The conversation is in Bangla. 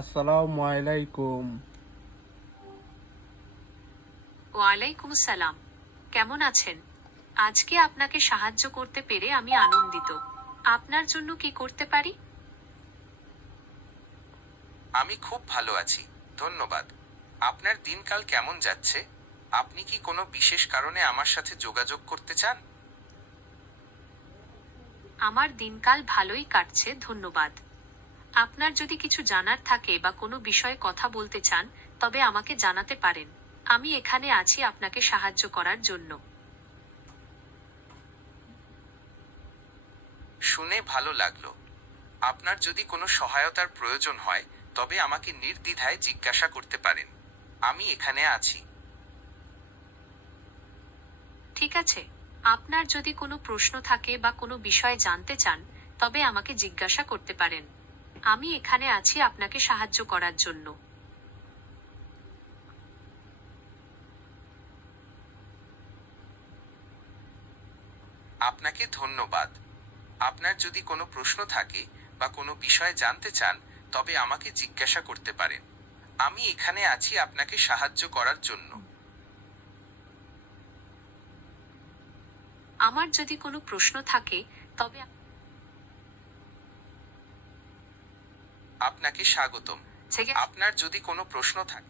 আসসালামু আলাইকুম। ওয়ালাইকুম সালাম। কেমন আছেন? আজকে আপনাকে সাহায্য করতে পেরে আমি আনন্দিত। আপনার জন্য কি করতে পারি? আমি খুব ভালো আছি, ধন্যবাদ। আপনার দিনকাল কেমন যাচ্ছে? আপনি কি কোনো বিশেষ কারণে আমার সাথে যোগাযোগ করতে চান? আমার দিনকাল ভালোই কাটছে, ধন্যবাদ। আপনার যদি কিছু জানার থাকে বা কোনো বিষয়ে কথা বলতে চান, তবে আমাকে জানাতে পারেন। আমি এখানে আছি আপনাকে সাহায্য করার জন্য। শুনে ভালো লাগলো। আপনার যদি কোনো সহায়তার প্রয়োজন হয়, তবে আমাকে নির্দ্বিধায় জিজ্ঞাসা করতে পারেন। আমি এখানে আছি। ঠিক আছে। আপনার যদি কোনো প্রশ্ন থাকে বা কোনো বিষয়ে জানতে চান, তবে আমাকে জিজ্ঞাসা করতে পারেন। আমি এখানে আছি আপনাকে সাহায্য করার জন্য। আপনাকে ধন্যবাদ। আপনার যদি কোনো প্রশ্ন থাকে বা কোনো বিষয়ে জানতে চান, তবে আমাকে জিজ্ঞাসা করতে পারেন। আমি এখানে আছি আপনাকে সাহায্য করার জন্য। আমার যদি কোনো প্রশ্ন থাকে, তবে আপনাকে স্বাগতম। থেকে আপনার যদি কোনো প্রশ্ন থাকে